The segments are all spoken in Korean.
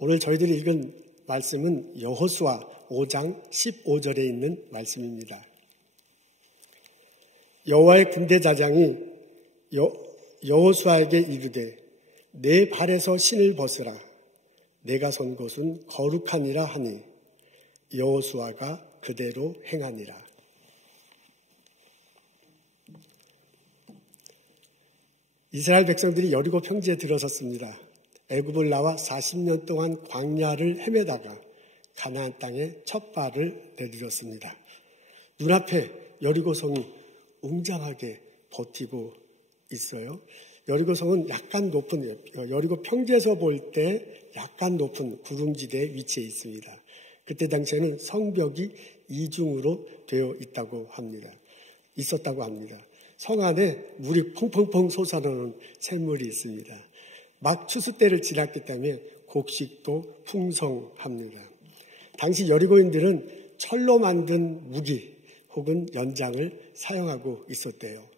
오늘 저희들이 읽은 말씀은 여호수아 5장 15절에 있는 말씀입니다. 여호와의 군대장이 여호수아에게 이르되 내 발에서 신을 벗으라. 내가 선 곳은 거룩하니라 하니 여호수아가 그대로 행하니라. 이스라엘 백성들이 여리고 평지에 들어섰습니다. 애굽을 나와 40년 동안 광야를 헤매다가 가나안 땅에 첫 발을 내디뎠습니다. 눈앞에 여리고성이 웅장하게 버티고 있어요. 여리고성은 약간 높은, 여리고 평지에서 볼 때 약간 높은 구릉지대에 위치해 있습니다. 그때 당시에는 성벽이 이중으로 되어 있었다고 합니다. 성 안에 물이 펑펑펑 솟아나는 샘물이 있습니다. 막 추수 때를 지났기 때문에 곡식도 풍성합니다. 당시 여리고인들은 철로 만든 무기 혹은 연장을 사용하고 있었대요.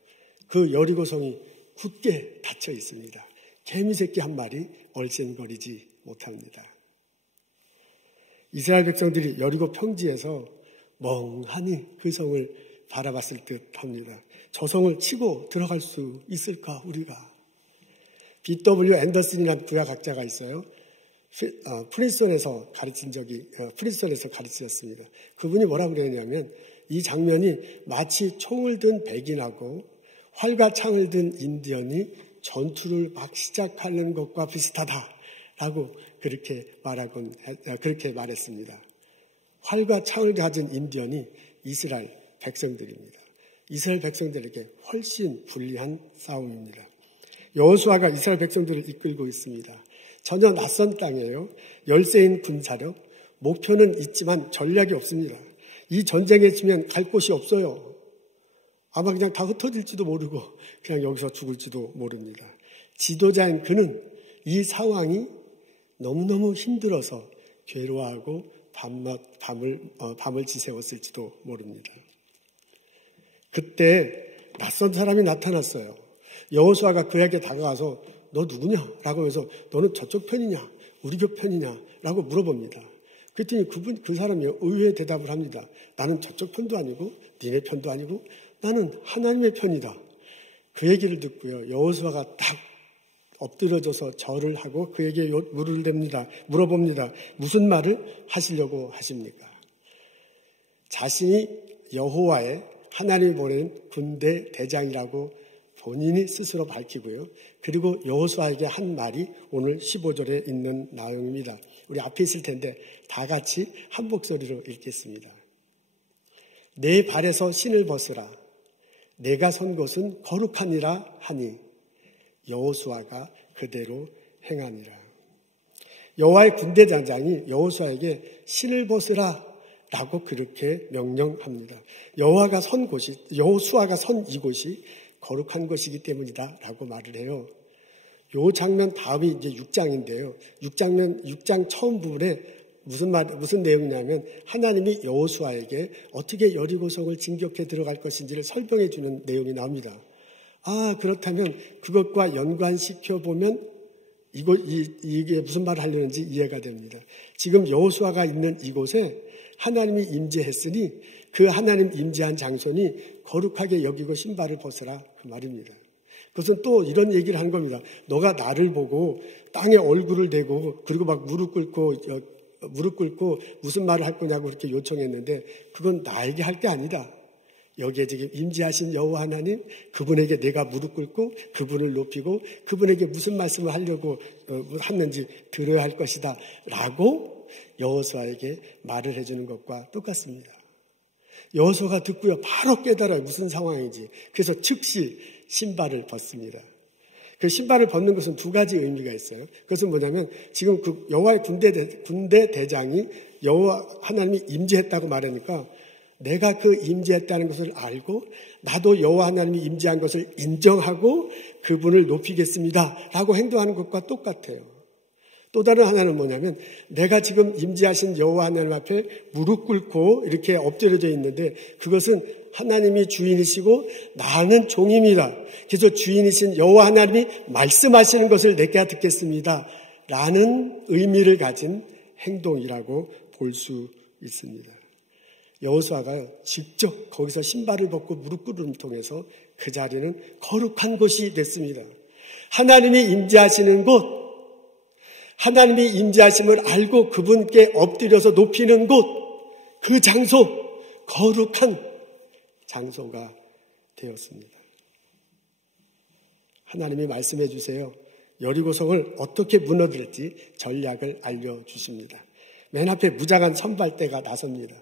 그 여리고성이 굳게 닫혀 있습니다. 개미새끼 한 마리 얼씬거리지 못합니다. 이스라엘 백성들이 여리고 평지에서 멍하니 그 성을 바라봤을 듯 합니다. 저 성을 치고 들어갈 수 있을까 우리가? B.W. 앤더슨이라는 부야학자가 있어요. 프린스턴에서 가르치셨습니다. 그분이 뭐라고 그러냐면 이 장면이 마치 총을 든 백인하고 활과 창을 든 인디언이 전투를 막 시작하는 것과 비슷하다라고 그렇게 말했습니다. 활과 창을 가진 인디언이 이스라엘 백성들입니다. 이스라엘 백성들에게 훨씬 불리한 싸움입니다. 여호수아가 이스라엘 백성들을 이끌고 있습니다. 전혀 낯선 땅이에요. 열세인 군사력, 목표는 있지만 전략이 없습니다. 이 전쟁에 지면 갈 곳이 없어요. 아마 그냥 다 흩어질지도 모르고 그냥 여기서 죽을지도 모릅니다. 지도자인 그는 이 상황이 너무너무 힘들어서 괴로워하고 밤을 지새웠을지도 모릅니다. 그때 낯선 사람이 나타났어요. 여호수아가 그에게 다가가서 너 누구냐? 라고 해서 너는 저쪽 편이냐? 우리 교 편이냐? 라고 물어봅니다. 그랬더니 그 사람이 의외의 대답을 합니다. 나는 저쪽 편도 아니고 니네 편도 아니고 나는 하나님의 편이다. 그 얘기를 듣고요. 여호수아가 딱 엎드려져서 절을 하고 그에게 물어봅니다. 무슨 말을 하시려고 하십니까? 자신이 여호와의 하나님이 보낸 군대 대장이라고 본인이 스스로 밝히고요. 그리고 여호수아에게 한 말이 오늘 15절에 있는 내용입니다. 우리 앞에 있을 텐데 다 같이 한 목소리로 읽겠습니다. 내 발에서 신을 벗으라. 내가 선 곳은 거룩하니라 하니 여호수아가 그대로 행하니라. 여호와의 군대장장이 여호수아에게 신을 벗으라 라고 그렇게 명령합니다. 여호수아가 선 이곳이 거룩한 것이기 때문이다 라고 말을 해요. 요 장면 다음이 이제 6장인데요. 6장 처음 부분에 무슨 내용이냐면 하나님이 여호수아에게 어떻게 여리고성을 진격해 들어갈 것인지를 설명해 주는 내용이 나옵니다. 그렇다면 그것과 연관시켜보면 이게 무슨 말을 하려는지 이해가 됩니다. 지금 여호수아가 있는 이곳에 하나님이 임재했으니 그 하나님 임재한 장소니 거룩하게 여기고 신발을 벗으라 그 말입니다. 그것은 또 이런 얘기를 한 겁니다. 너가 나를 보고 땅에 얼굴을 대고 그리고 막 무릎 꿇고 무슨 말을 할 거냐고 그렇게 요청했는데 그건 나에게 할 게 아니다. 여기에 지금 임재하신 여호와 하나님 그분에게 내가 무릎 꿇고 그분을 높이고 그분에게 무슨 말씀을 하려고 했는지 들어야 할 것이다 라고 여호수아에게 말을 해주는 것과 똑같습니다. 여호수아가 듣고요 바로 깨달아요 무슨 상황인지. 그래서 즉시 신발을 벗습니다. 그 신발을 벗는 것은 두 가지 의미가 있어요. 그것은 뭐냐면 지금 그 여호와의 군대 대장이 여호와 하나님이 임재했다고 말하니까 내가 그 임재했다는 것을 알고 나도 여호와 하나님이 임재한 것을 인정하고 그분을 높이겠습니다 라고 행동하는 것과 똑같아요. 또 다른 하나는 뭐냐면 내가 지금 임재하신 여호와 하나님 앞에 무릎 꿇고 이렇게 엎드려져 있는데 그것은 하나님이 주인이시고 나는 종입니다. 그래서 주인이신 여호와 하나님이 말씀하시는 것을 내가 듣겠습니다 라는 의미를 가진 행동이라고 볼 수 있습니다. 여호수아가 직접 거기서 신발을 벗고 무릎 꿇음을 통해서 그 자리는 거룩한 곳이 됐습니다. 하나님이 임재하시는 곳, 하나님이 임재하심을 알고 그분께 엎드려서 높이는 곳, 그 장소, 거룩한 장소가 되었습니다. 하나님이 말씀해 주세요. 여리고성을 어떻게 무너뜨릴지 전략을 알려주십니다. 맨 앞에 무장한 선발대가 나섭니다.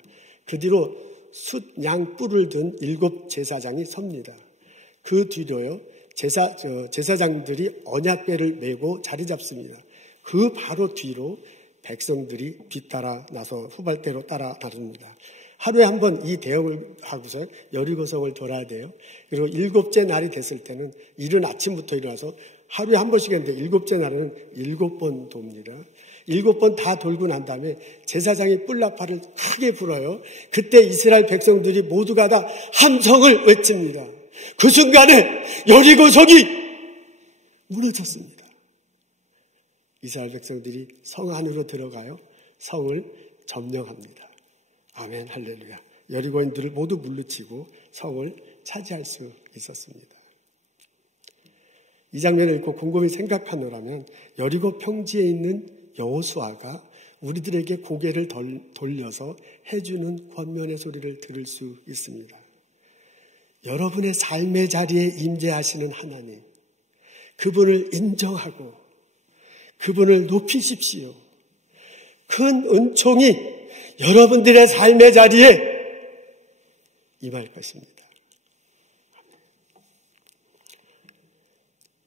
그 뒤로 숫, 양, 뿔을 든 7 제사장이 섭니다. 그 뒤로요, 제사장들이 언약궤를 메고 자리 잡습니다. 그 바로 뒤로 백성들이 뒤따라 나서 후발대로 따라 나섭니다. 하루에 한 번 이 대응을 하고서 여리고성을 돌아야 돼요. 그리고 7째 날이 됐을 때는 이른 아침부터 일어나서 하루에 한 번씩 했는데 7째 날은 7번 돕니다. 7번 다 돌고 난 다음에 제사장이 뿔나팔을 크게 불어요. 그때 이스라엘 백성들이 모두가 다 함성을 외칩니다. 그 순간에 여리고성이 무너졌습니다. 이스라엘 백성들이 성 안으로 들어가요. 성을 점령합니다. 아멘, 할렐루야. 여리고인들을 모두 물리치고 성을 차지할 수 있었습니다. 이 장면을 읽고 곰곰이 생각하노라면 여리고 평지에 있는 여호수아가 우리들에게 고개를 돌려서 해주는 권면의 소리를 들을 수 있습니다. 여러분의 삶의 자리에 임재하시는 하나님, 그분을 인정하고 그분을 높이십시오. 큰 은총이 여러분들의 삶의 자리에 임할 것입니다.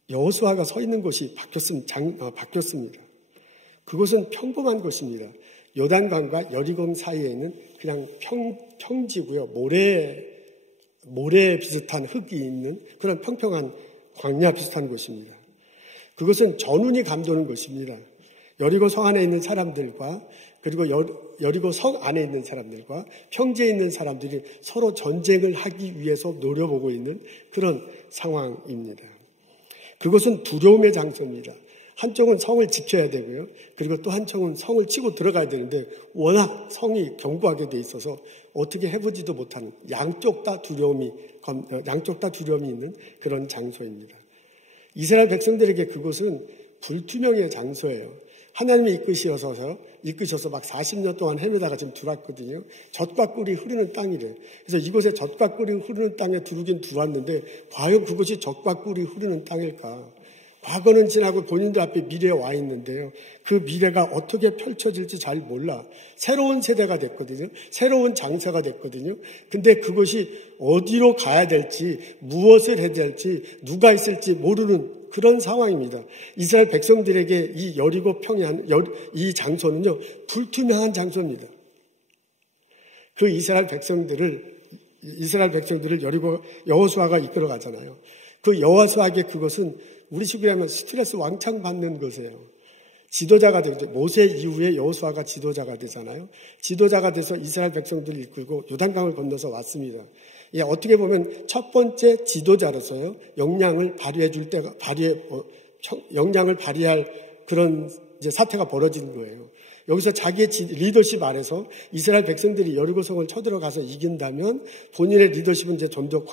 여호수아가 서 있는 곳이 바뀌었습니다. 그곳은 평범한 곳입니다. 요단강과 여리고 사이에 있는 그냥 평지고요. 모래 비슷한 흙이 있는 그런 평평한 광야 비슷한 곳입니다. 그것은 전운이 감도는 곳입니다. 여리고 성 안에 있는 사람들과 그리고 여리고 성 안에 있는 사람들과 평지에 있는 사람들이 서로 전쟁을 하기 위해서 노려보고 있는 그런 상황입니다. 그것은 두려움의 장소입니다. 한쪽은 성을 지켜야 되고요. 그리고 또 한쪽은 성을 치고 들어가야 되는데 워낙 성이 견고하게 돼 있어서 어떻게 해보지도 못하는 양쪽 다 두려움이 있는 그런 장소입니다. 이스라엘 백성들에게 그곳은 불투명의 장소예요. 하나님이 이끄셔서 막 40년 동안 헤매다가 지금 들어왔거든요. 젖과 꿀이 흐르는 땅이래요. 그래서 이곳에 젖과 꿀이 흐르는 땅에 들어오긴 들어왔는데 과연 그것이 젖과 꿀이 흐르는 땅일까? 과거는 지나고 본인들 앞에 미래에 와 있는데요. 그 미래가 어떻게 펼쳐질지 잘 몰라. 새로운 세대가 됐거든요. 새로운 장세가 됐거든요. 근데 그것이 어디로 가야 될지, 무엇을 해야 될지, 누가 있을지 모르는 그런 상황입니다. 이스라엘 백성들에게 이 여리고 평야, 이 장소는요, 불투명한 장소입니다. 그 이스라엘 백성들을 여리고 여호수아가 이끌어 가잖아요. 그 여호수아에게 그것은 우리 식으로 하면 스트레스 왕창 받는 것이에요. 지도자가 되죠. 모세 이후에 여호수아가 지도자가 되잖아요. 지도자가 돼서 이스라엘 백성들을 이끌고 요단강을 건너서 왔습니다. 예, 어떻게 보면 첫 번째 지도자로서요, 역량을 발휘할 그런 이제 사태가 벌어진 거예요. 여기서 자기의 리더십 아래서 이스라엘 백성들이 여리고성을 쳐들어가서 이긴다면 본인의 리더십은 이제 좀 더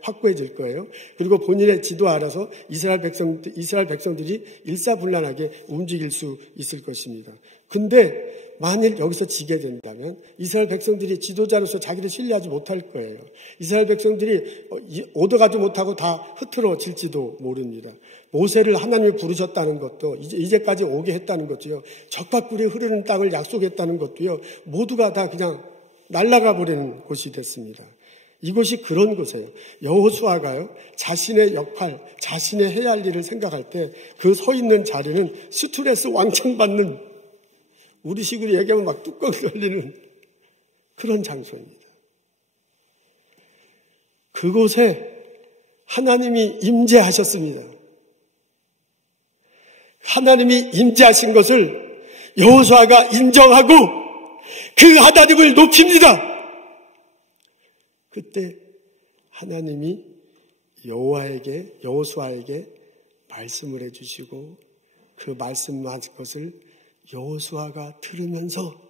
확고해질 거예요. 그리고 본인의 지도 아래서 이스라엘 백성들이 일사불란하게 움직일 수 있을 것입니다. 근데 만일 여기서 지게 된다면 이스라엘 백성들이 지도자로서 자기를 신뢰하지 못할 거예요. 이스라엘 백성들이 오더가도 못하고 다 흐트러질지도 모릅니다. 모세를 하나님이 부르셨다는 것도 이제까지 오게 했다는 것도요. 젖과 꿀이 흐르는 땅을 약속했다는 것도요. 모두가 다 그냥 날아가 버리는 곳이 됐습니다. 이곳이 그런 곳이에요. 여호수아가요. 자신의 역할, 자신의 해야 할 일을 생각할 때 그 서 있는 자리는 스트레스 왕창 받는 우리 식으로 얘기하면 막 뚜껑 열리는 그런 장소입니다. 그곳에 하나님이 임재하셨습니다. 하나님이 임재하신 것을 여호수아가 인정하고 그 하나님을 높입니다. 그때 하나님이 여호수아에게 말씀을 해주시고 그 말씀한 것을 여호수아가 들으면서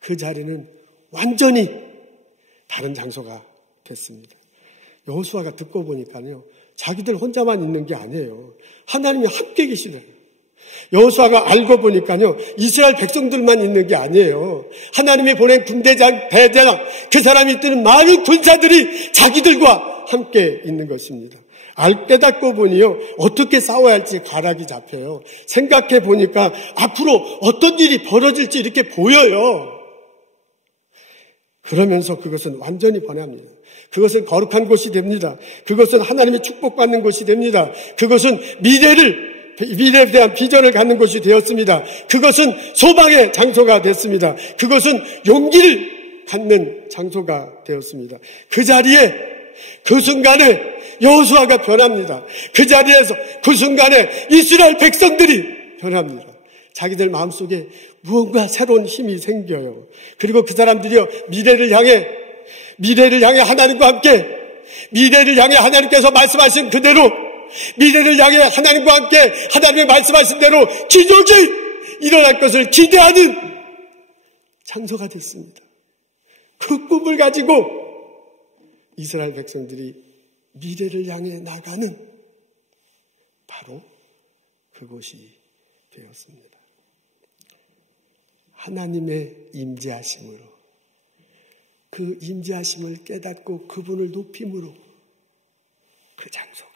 그 자리는 완전히 다른 장소가 됐습니다. 여호수아가 듣고 보니까요, 자기들 혼자만 있는 게 아니에요. 하나님이 함께 계시네요. 여호수아가 알고 보니까요, 이스라엘 백성들만 있는 게 아니에요. 하나님이 보낸 군대장, 대장, 그 사람이 이끄는 많은 군사들이 자기들과 함께 있는 것입니다. 깨닫고 보니요, 어떻게 싸워야 할지 가락이 잡혀요. 생각해 보니까 앞으로 어떤 일이 벌어질지 이렇게 보여요. 그러면서 그것은 완전히 변합니다. 그것은 거룩한 곳이 됩니다. 그것은 하나님의 축복받는 곳이 됩니다. 그것은 미래에 대한 비전을 갖는 곳이 되었습니다. 그것은 소망의 장소가 됐습니다. 그것은 용기를 갖는 장소가 되었습니다. 그 자리에, 그 순간에 여호수아가 변합니다. 그 자리에서 그 순간에 이스라엘 백성들이 변합니다. 자기들 마음속에 무언가 새로운 힘이 생겨요. 그리고 그 사람들이요, 미래를 향해 하나님과 함께, 미래를 향해 하나님께서 말씀하신 그대로, 미래를 향해 하나님과 함께 하나님의 말씀하신 대로 기적이 일어날 것을 기대하는 장소가 됐습니다. 그 꿈을 가지고 이스라엘 백성들이 미래를 향해 나가는 바로 그곳이 되었습니다. 하나님의 임재하심으로, 그 임재하심을 깨닫고 그분을 높임으로 그 장소가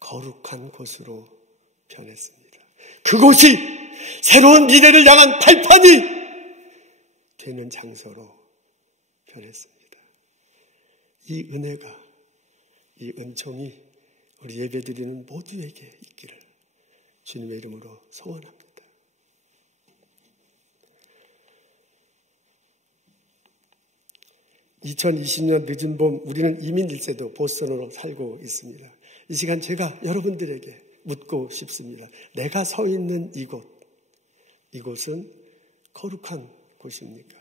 거룩한 곳으로 변했습니다. 그곳이 새로운 미래를 향한 발판이 되는 장소로 변했습니다. 이 은혜가, 이 은총이 우리 예배드리는 모두에게 있기를 주님의 이름으로 소원합니다. 2020년 늦은 봄, 우리는 이민 1세도 보스턴으로 살고 있습니다. 이 시간 제가 여러분들에게 묻고 싶습니다. 내가 서 있는 이곳은 거룩한 곳입니까?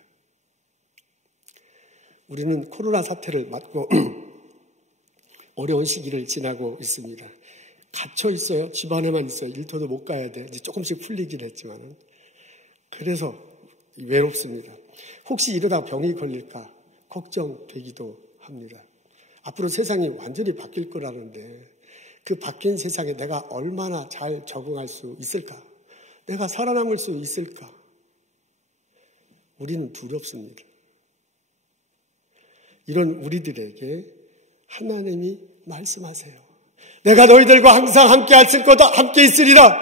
우리는 코로나 사태를 맞고 어려운 시기를 지나고 있습니다. 갇혀 있어요. 집 안에만 있어요. 일터도 못 가야 돼. 이제 조금씩 풀리긴 했지만. 그래서 외롭습니다. 혹시 이러다 병이 걸릴까 걱정되기도 합니다. 앞으로 세상이 완전히 바뀔 거라는데 그 바뀐 세상에 내가 얼마나 잘 적응할 수 있을까? 내가 살아남을 수 있을까? 우리는 두렵습니다. 이런 우리들에게 하나님이 말씀하세요. 내가 너희들과 항상 함께 있을 거다, 함께 있으리라.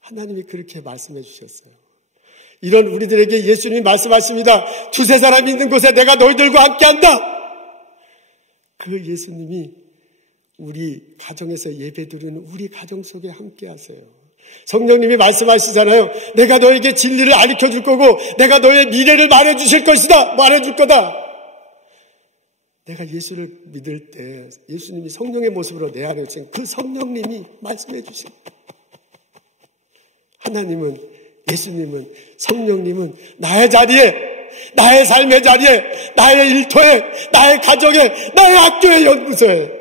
하나님이 그렇게 말씀해 주셨어요. 이런 우리들에게 예수님이 말씀하십니다. 두세 사람 있는 곳에 내가 너희들과 함께 한다. 그 예수님이 우리 가정에서 예배드리는 우리 가정 속에 함께 하세요. 성령님이 말씀하시잖아요. 내가 너에게 진리를 가르쳐 줄 거고 내가 너의 미래를 말해 주실 것이다. 말해 줄 거다. 내가 예수를 믿을 때 예수님이 성령의 모습으로 내 안에 오신 그 성령님이 말씀해 주십니다. 하나님은, 예수님은, 성령님은 나의 자리에, 나의 삶의 자리에, 나의 일터에, 나의 가정에, 나의 학교의 연구소에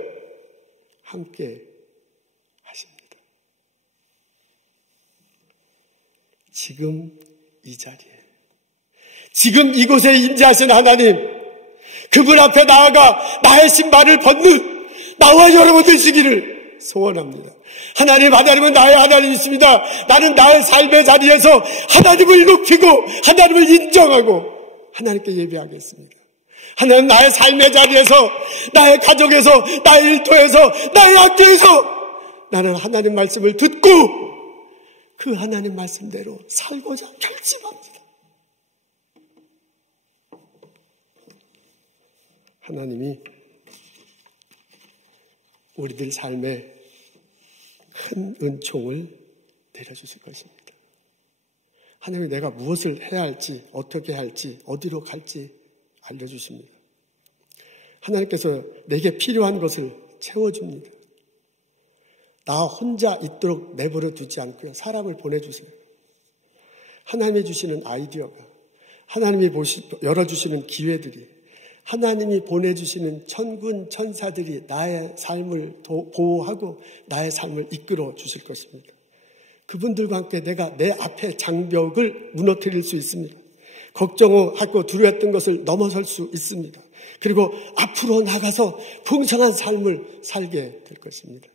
함께 하십니다. 지금 이 자리에, 지금 이곳에 임재하신 하나님, 그분 앞에 나아가 나의 신발을 벗는 나와 여러분 되시기를 소원합니다. 하나님은 나의 하나님이십니다. 나는 나의 삶의 자리에서 하나님을 높이고 하나님을 인정하고 하나님께 예배하겠습니다. 하나님, 나의 삶의 자리에서, 나의 가정에서, 나의 일터에서, 나의 학교에서 나는 하나님 말씀을 듣고 그 하나님 말씀대로 살고자 결심합니다. 하나님이 우리들 삶에 큰 은총을 내려주실 것입니다. 하나님이 내가 무엇을 해야 할지, 어떻게 할지, 어디로 갈지 알려주십니다. 하나님께서 내게 필요한 것을 채워줍니다. 나 혼자 있도록 내버려 두지 않고요. 사람을 보내주세요. 하나님이 주시는 아이디어가, 하나님이 열어주시는 기회들이, 하나님이 보내주시는 천군 천사들이 나의 삶을 보호하고 나의 삶을 이끌어 주실 것입니다. 그분들과 함께 내가 내 앞에 장벽을 무너뜨릴 수 있습니다. 걱정하고 두려웠던 것을 넘어설 수 있습니다. 그리고 앞으로 나가서 풍성한 삶을 살게 될 것입니다.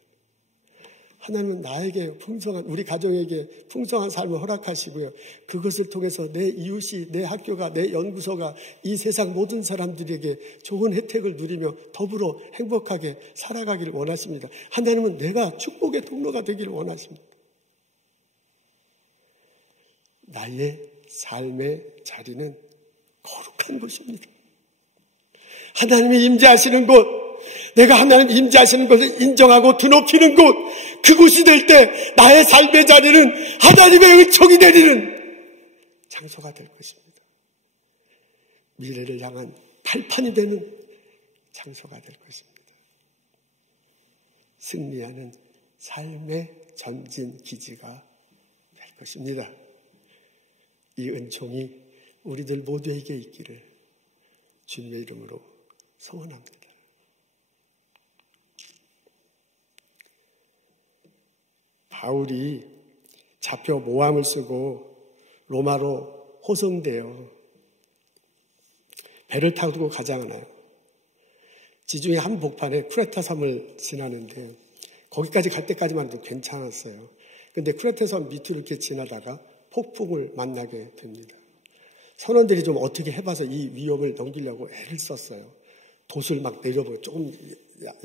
하나님은 나에게 풍성한, 우리 가정에게 풍성한 삶을 허락하시고요. 그것을 통해서 내 이웃이, 내 학교가, 내 연구소가 이 세상 모든 사람들에게 좋은 혜택을 누리며 더불어 행복하게 살아가기를 원하십니다. 하나님은 내가 축복의 통로가 되기를 원하십니다. 나의 삶의 자리는 거룩한 곳입니다. 하나님이 임재하시는 곳, 내가 하나님 임재하시는 것을 인정하고 드높이는 곳, 그곳이 될 때 나의 삶의 자리는 하나님의 은총이 내리는 장소가 될 것입니다. 미래를 향한 발판이 되는 장소가 될 것입니다. 승리하는 삶의 전진 기지가 될 것입니다. 이 은총이 우리들 모두에게 있기를 주님의 이름으로 소원합니다. 바울이 잡혀 모함을 쓰고 로마로 호송되어 배를 타고 가잖아요. 지중해 한복판에 크레타 섬을 지나는데 거기까지 갈 때까지만 해도 괜찮았어요. 근데 크레타 섬 밑으로 이렇게 지나다가 폭풍을 만나게 됩니다. 선원들이 좀 어떻게 해봐서 이 위험을 넘기려고 애를 썼어요. 돛을 막 내려보고, 조금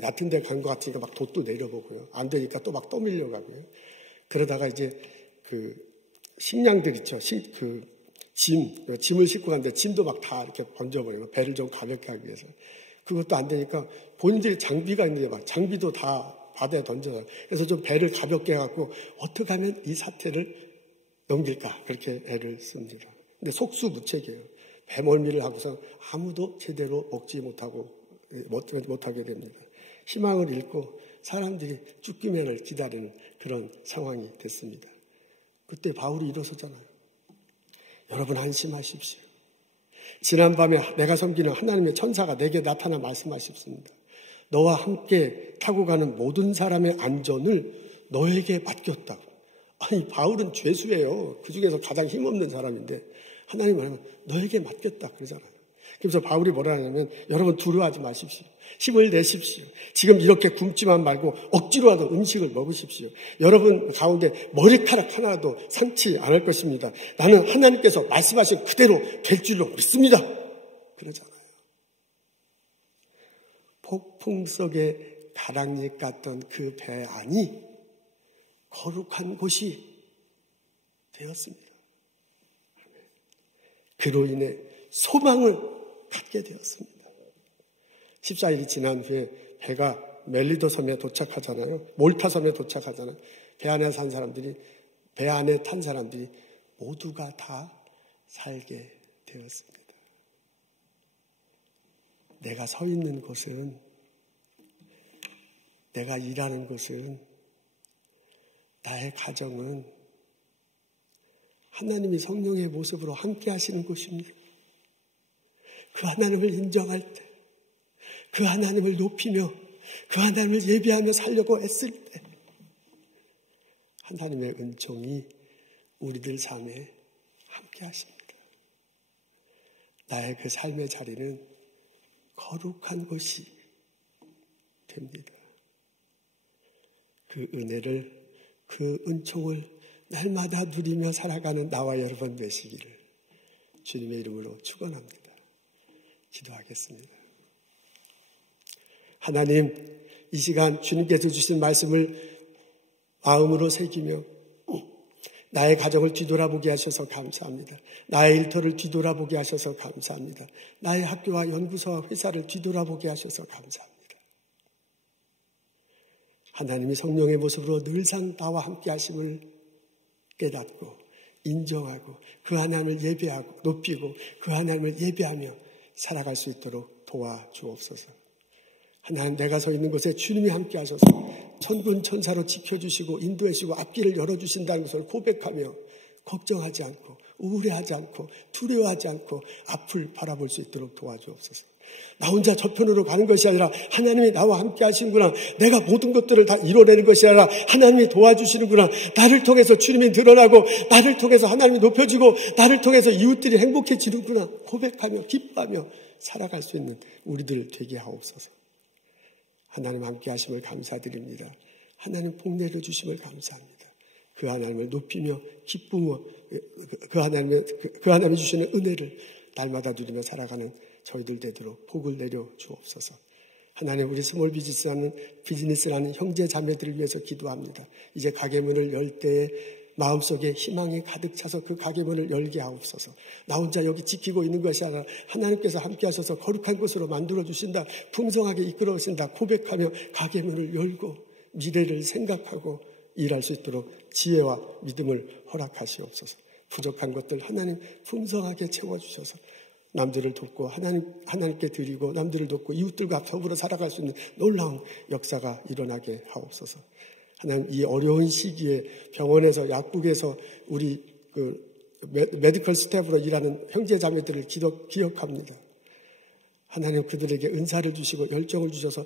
얕은 데 간 것 같으니까 막 돛도 내려보고요. 안 되니까 또 막 떠밀려 가고요. 그러다가 이제 그 식량들 있죠. 짐을 싣고 갔는데 짐도 막 다 이렇게 번져버리고, 배를 좀 가볍게 하기 위해서. 그것도 안 되니까 본인들이 장비가 있는데 막 장비도 다 바다에 던져요. 그래서 좀 배를 가볍게 해갖고 어떻게 하면 이 사태를 넘길까, 그렇게 애를 씁니다. 근데 속수무책이에요. 배멀미를 하고서 아무도 제대로 먹지 못하게 됩니다. 희망을 잃고 사람들이 쭈꾸미를 기다리는 그런 상황이 됐습니다. 그때 바울이 일어서잖아요. 여러분 안심하십시오. 지난밤에 내가 섬기는 하나님의 천사가 내게 나타나 말씀하셨습니다. 너와 함께 타고 가는 모든 사람의 안전을 너에게 맡겼다고. 아니, 바울은 죄수예요. 그 중에서 가장 힘없는 사람인데 하나님 말하면 너에게 맡겼다 그러잖아요. 그래서 바울이 뭐라 하냐면, 여러분 두려워하지 마십시오. 힘을 내십시오. 지금 이렇게 굶지만 말고 억지로라도 음식을 먹으십시오. 여러분 가운데 머리카락 하나도 상치 않을 것입니다. 나는 하나님께서 말씀하신 그대로 될 줄로 믿습니다. 그러잖아요. 폭풍 속에 가랑잎 같던 그 배 안이 거룩한 곳이 되었습니다. 그로 인해 소망을 갖게 되었습니다. 14일이 지난 후에 배가 멜리도 섬에 도착하잖아요. 몰타 섬에 도착하잖아요. 배 안에 탄 사람들이 모두가 다 살게 되었습니다. 내가 서 있는 곳은, 내가 일하는 곳은, 나의 가정은 하나님이 성령의 모습으로 함께 하시는 곳입니다. 그 하나님을 인정할 때, 그 하나님을 높이며 그 하나님을 예배하며 살려고 애쓸 때 하나님의 은총이 우리들 삶에 함께 하십니다. 나의 그 삶의 자리는 거룩한 곳이 됩니다. 그 은혜를, 그 은총을 날마다 누리며 살아가는 나와 여러분 되시기를 주님의 이름으로 축원합니다. 기도하겠습니다. 하나님, 이 시간 주님께서 주신 말씀을 마음으로 새기며 나의 가정을 뒤돌아보게 하셔서 감사합니다. 나의 일터를 뒤돌아보게 하셔서 감사합니다. 나의 학교와 연구소와 회사를 뒤돌아보게 하셔서 감사합니다. 하나님이 성령의 모습으로 늘상 나와 함께 하심을 깨닫고 인정하고 그 하나님을 예배하고 높이고 그 하나님을 예배하며 살아갈 수 있도록 도와주옵소서. 하나님, 내가 서 있는 곳에 주님이 함께 하셔서 천군 천사로 지켜주시고 인도해주시고 앞길을 열어주신다는 것을 고백하며 걱정하지 않고 우울해하지 않고 두려워하지 않고 앞을 바라볼 수 있도록 도와주옵소서. 나 혼자 저편으로 가는 것이 아니라 하나님이 나와 함께 하시는구나. 내가 모든 것들을 다 이뤄내는 것이 아니라 하나님이 도와주시는구나. 나를 통해서 주님이 드러나고 나를 통해서 하나님이 높여지고 나를 통해서 이웃들이 행복해지는구나. 고백하며 기뻐하며 살아갈 수 있는 우리들 되게 하옵소서. 하나님 함께 하심을 감사드립니다. 하나님 복 내려주심을 감사합니다. 그 하나님을 높이며 기쁘며 그 하나님이 주시는 은혜를 날마다 누리며 살아가는 저희들 되도록 복을 내려 주옵소서. 하나님 우리 스몰 비즈니스라는 형제 자매들을 위해서 기도합니다. 이제 가게 문을 열 때에 마음속에 희망이 가득 차서 그 가게 문을 열게 하옵소서. 나 혼자 여기 지키고 있는 것이 아니라 하나님께서 함께 하셔서 거룩한 곳으로 만들어 주신다. 풍성하게 이끌어 주신다. 고백하며 가게 문을 열고 미래를 생각하고 일할 수 있도록 지혜와 믿음을 허락하시옵소서. 부족한 것들 하나님 풍성하게 채워주셔서 남들을 돕고 하나님께 드리고 남들을 돕고 이웃들과 더불어 살아갈 수 있는 놀라운 역사가 일어나게 하옵소서. 하나님 이 어려운 시기에 병원에서 약국에서 우리 메디컬 스태프로 일하는 형제 자매들을 기억합니다. 하나님 그들에게 은사를 주시고 열정을 주셔서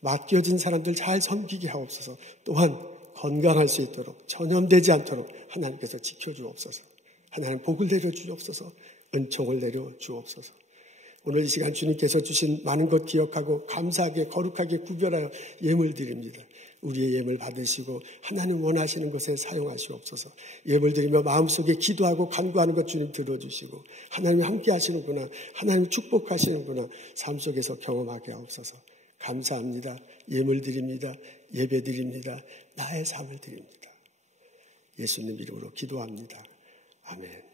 맡겨진 사람들 잘 섬기게 하옵소서. 또한 건강할 수 있도록 전염되지 않도록 하나님께서 지켜주옵소서. 하나님 복을 내려주옵소서. 은총을 내려주옵소서. 오늘 이 시간 주님께서 주신 많은 것 기억하고 감사하게 거룩하게 구별하여 예물 드립니다. 우리의 예물 받으시고 하나님 원하시는 것에 사용하시옵소서. 예물 드리며 마음속에 기도하고 간구하는 것 주님 들어주시고 하나님이 함께 하시는구나, 하나님이 축복하시는구나 삶 속에서 경험하게 하옵소서. 감사합니다. 예물 드립니다. 예배 드립니다. 나의 삶을 드립니다. 예수님 이름으로 기도합니다. 아멘.